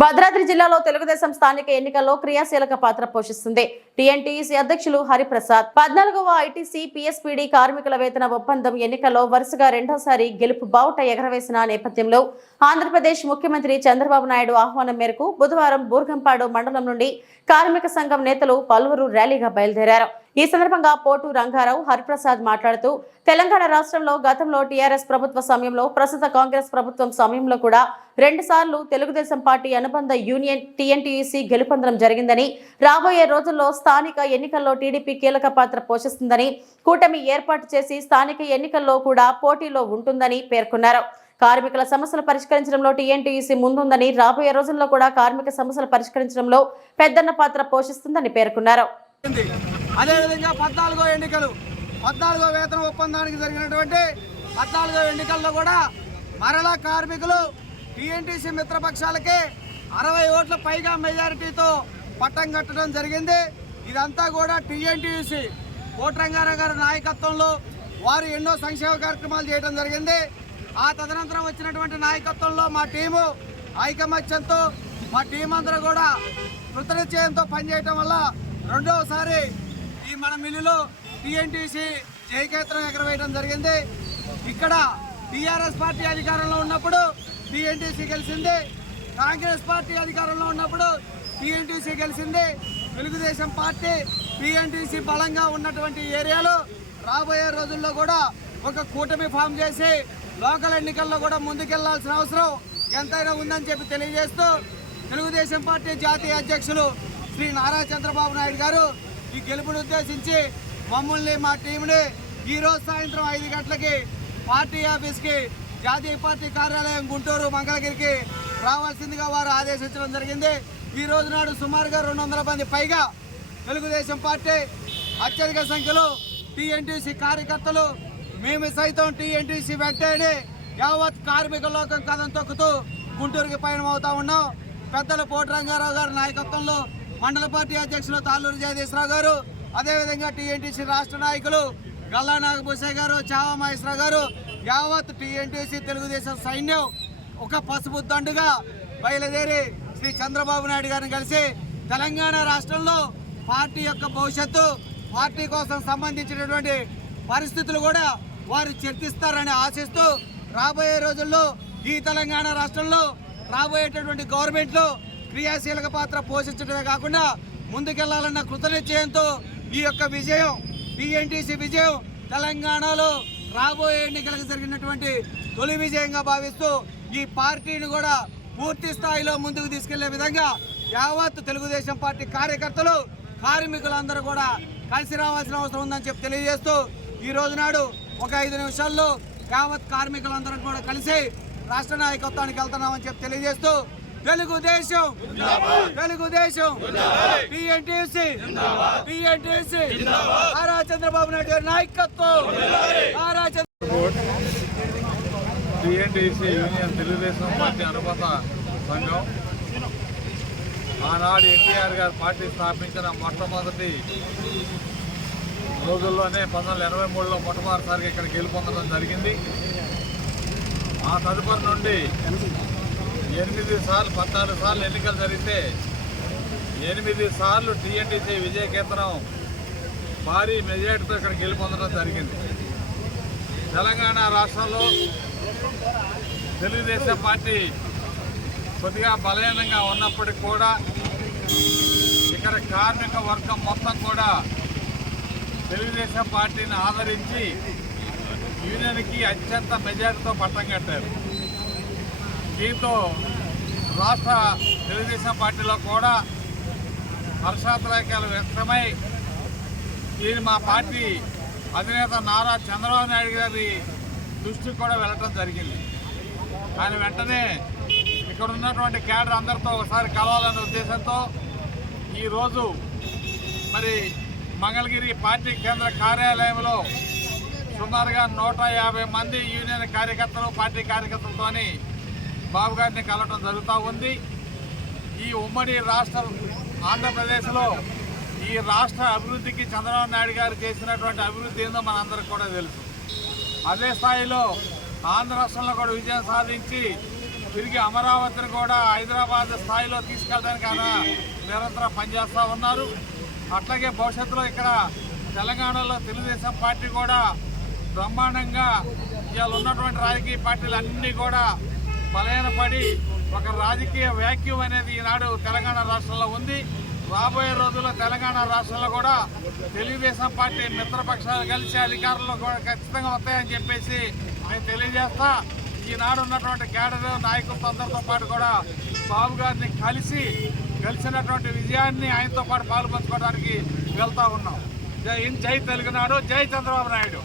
భద్రాద్రి జిల్లాలో తెలుగుదేశం స్థానిక ఎన్నికల్లో క్రియాశీలక పాత్ర పోషిస్తుంది. టీఎన్టీయూసీ అధ్యక్షులు హరిప్రసాద్ 14వ ఐటీసీ పీఎస్పీడీ కార్మికుల వేతన ఒప్పందం ఎన్నికల్లో వరుసగా రెండోసారి గెలుపు బావుట ఎగరవేసిన నేపథ్యంలో ఆంధ్రప్రదేశ్ ముఖ్యమంత్రి చంద్రబాబు నాయుడు ఆహ్వానం మేరకు బుధవారం బూర్గంపాడు మండలం నుండి కార్మిక సంఘం నేతలు పలువురు ర్యాలీగా బయలుదేరారు. ఈ సందర్భంగా పోటు రంగారావు హరిప్రసాద్ మాట్లాడుతూ తెలంగాణ రాష్ట్రంలో గతంలో టీఆర్ఎస్ ప్రభుత్వ సమయంలో ప్రస్తుత కాంగ్రెస్ ప్రభుత్వం సమయంలో కూడా 2 సార్లు తెలుగుదేశం పార్టీ అనుబంధ యూనియన్ టీఎన్టీయూసీ గెలుపొందడం జరిగిందని, రాబోయే రోజుల్లో స్థానిక ఎన్నికల్లో టీడీపీ కీలక పాత్ర పోషిస్తుందని, కూటమి ఏర్పాటు చేసి స్థానిక ఎన్నికల్లో కూడా పోటీలో ఉంటుందని పేర్కొన్నారు. కార్మికుల సమస్యలు పరిష్కరించడంలో టీఎన్టీయూసీ ముందుందని, రాబోయే రోజుల్లో కూడా కార్మిక సమస్యలు పరిష్కరించడంలో పెద్దన్న పాత్ర పోషిస్తుందని పేర్కొన్నారు. అదేవిధంగా 14వ వేతన ఒప్పందానికి జరిగినటువంటి 14వ ఎన్నికల్లో కూడా మరలా కార్మికులు టీఎన్టీసీ మిత్రపక్షాలకి 60 ఓట్ల పైగా మెజారిటీతో పట్టం కట్టడం జరిగింది. ఇదంతా కూడా టీఎన్టీయూసీ కోట్రంగారావు గారి నాయకత్వంలో వారు ఎన్నో సంక్షేమ కార్యక్రమాలు చేయడం జరిగింది. ఆ తదనంతరం వచ్చినటువంటి నాయకత్వంలో మా టీము ఐకమత్యంతో మా టీం అందరూ కూడా కృతనిశ్చయంతో పనిచేయటం వల్ల రెండవసారి ఈ మన మిల్లులో టీఎన్టీసీ జయకేతనం ఎగరవేయడం జరిగింది. ఇక్కడ టీఆర్ఎస్ పార్టీ అధికారంలో ఉన్నప్పుడు టీఎన్టీసీ గెలిచింది, కాంగ్రెస్ పార్టీ అధికారంలో ఉన్నప్పుడు టీఎన్టీసీ గెలిచింది. తెలుగుదేశం పార్టీ టీఎన్టీసీ బలంగా ఉన్నటువంటి ఏరియాలో రాబోయే రోజుల్లో కూడా ఒక కూటమి ఫామ్ చేసి లోకల్ ఎన్నికల్లో కూడా ముందుకెళ్లాల్సిన అవసరం ఎంతైనా ఉందని చెప్పి తెలియజేస్తూ తెలుగుదేశం పార్టీ జాతీయ అధ్యక్షులు శ్రీ నారా చంద్రబాబు నాయుడు గారు ఈ గెలుపును ఉద్దేశించి మమ్మల్ని మా టీంని ఈరోజు సాయంత్రం 5 గంటలకి పార్టీ ఆఫీస్కి జాతీయ పార్టీ కార్యాలయం గుంటూరు మంగళగిరికి రావాల్సిందిగా వారు ఆదేశించడం జరిగింది. ఈ రోజు నాడు సుమారుగా 200 మంది పైగా తెలుగుదేశం పార్టీ అత్యధిక సంఖ్యలో టీఎన్టీసీ కార్యకర్తలు మేము సైతం టీఎన్టీసీ వెంటనే యావత్ కార్మిక లోకం కథం తొక్కుతూ గుంటూరుకి పయనం అవుతా ఉన్నాం. పెద్దలు పోటు రంగారావు గారి నాయకత్వంలో మండల పార్టీ అధ్యక్షులు తాళ్ళూరు జయదేశ్వరరావు గారు, అదేవిధంగా టీఎన్టీసీ రాష్ట్ర నాయకులు గల్లా నాగభూషయ్య గారు, చావా మహేశ్వరరావు గారు, యావత్ టీఎన్టీసీ తెలుగుదేశం సైన్యం ఒక పసుపు దండుగా బయలుదేరి శ్రీ చంద్రబాబు నాయుడు గారిని కలిసి తెలంగాణ రాష్ట్రంలో పార్టీ యొక్క భవిష్యత్తు, పార్టీ కోసం సంబంధించినటువంటి పరిస్థితులు కూడా వారు చర్చిస్తారని ఆశిస్తూ రాబోయే రోజుల్లో ఈ తెలంగాణ రాష్ట్రంలో రాబోయేటటువంటి గవర్నమెంట్లో క్రియాశీలక పాత్ర పోషించడమే కాకుండా ముందుకెళ్లాలన్న కృతనిశ్చయంతో ఈ యొక్క విజయం టీఎన్టీసీ విజయం తెలంగాణలో రాబోయే ఎన్నికలకు జరిగినటువంటి తొలి విజయంగా భావిస్తూ ఈ పార్టీని కూడా పూర్తి స్థాయిలో ముందుకు తీసుకెళ్లే విధంగా యావత్ తెలుగుదేశం పార్టీ కార్యకర్తలు కార్మికులందరూ కూడా కలిసి రావాల్సిన అవసరం ఉందని చెప్పి తెలియజేస్తూ ఈ రోజు నాడు ఒక 5 నిమిషాల్లో యావత్ కార్మికులందరం కూడా కలిసి రాష్ట్ర నాయకత్వానికి వెళ్తున్నామని చెప్పి తెలియజేస్తూ తెలుగుదేశం టీఎన్టీయూసీ నారా చంద్రబాబు నాయుడు గారి నాయకత్వం టీఎన్టీయూసీ యూనియన్ తెలుగుదేశం పార్టీ అనుబంధ సంఘం ఆనాడు ఎన్టీఆర్ గారు పార్టీ స్థాపించిన మొట్టమొదటి రోజుల్లోనే 1983లో మొట్టమొదటిసారిగా ఇక్కడ గెలుపొందడం జరిగింది. ఆ తదుపరి నుండి 8 సార్లు 14 సార్లు ఎన్నికలు జరిగితే 8 సార్లు టీఎన్టీసీ విజయకేతనం భారీ మెజార్టీతో ఇక్కడ గెలుపొందడం జరిగింది. తెలంగాణ రాష్ట్రంలో తెలుగుదేశం పార్టీ కొద్దిగా బలహీనంగా ఉన్నప్పటికీ కూడా ఇక్కడ కార్మిక వర్గం మొత్తం కూడా తెలుగుదేశం పార్టీని ఆదరించి యూనియన్కి అత్యంత మెజార్టీతో పట్టం కట్టారు. దీంతో రాష్ట్ర తెలుగుదేశం పార్టీలో కూడా హర్షాతిరేకాలు వ్యక్తమై దీని మా పార్టీ అధినేత నారా చంద్రబాబు నాయుడు గారి దృష్టికి కూడా వెళ్ళటం జరిగింది. కానీ వెంటనే ఇక్కడ ఉన్నటువంటి క్యాడర్ అందరితో ఒకసారి కలవాలనే ఉద్దేశంతో ఈరోజు మరి మంగళగిరి పార్టీ కేంద్ర కార్యాలయంలో సుమారుగా 150 మంది యూనియన్ కార్యకర్తలు పార్టీ కార్యకర్తలతోని బాబు గారిని కలవటం జరుగుతూ ఉంది. ఈ ఉమ్మడి రాష్ట్ర ఆంధ్రప్రదేశ్లో ఈ రాష్ట్ర అభివృద్ధికి చంద్రబాబు నాయుడు గారు చేసినటువంటి అభివృద్ధి ఏందో మనందరికీ కూడా తెలుసు. అదే స్థాయిలో ఆంధ్ర రాష్ట్రంలో కూడా విజయం సాధించి తిరిగి అమరావతిని కూడా హైదరాబాద్ స్థాయిలో తీసుకెళ్ళడానికి ఆయన నిరంతరం పనిచేస్తూ ఉన్నారు. అట్లాగే భవిష్యత్తులో ఇక్కడ తెలంగాణలో తెలుగుదేశం పార్టీ కూడా బ్రహ్మాండంగా ఇవాళ ఉన్నటువంటి రాజకీయ పార్టీలు అన్నీ కూడా బలహీనపడి ఒక రాజకీయ వ్యాక్యూమ్ అనేది ఈనాడు తెలంగాణ రాష్ట్రంలో ఉంది. రాబోయే రోజుల్లో తెలంగాణ రాష్ట్రంలో కూడా తెలుగుదేశం పార్టీ మిత్రపక్షాలు కలిసి అధికారంలో కూడా ఖచ్చితంగా వస్తాయని చెప్పేసి నేను తెలియజేస్తా. ఈనాడు ఉన్నటువంటి కేడర్ నాయకులతో అందరితో పాటు కూడా బాబు గారిని కలిసినటువంటి విజయాన్ని ఆయనతో పాటు పాల్పంచుకోవడానికి వెళ్తా ఉన్నాం. జై హింద్, జై తెలుగునాడు, జై చంద్రబాబు నాయుడు.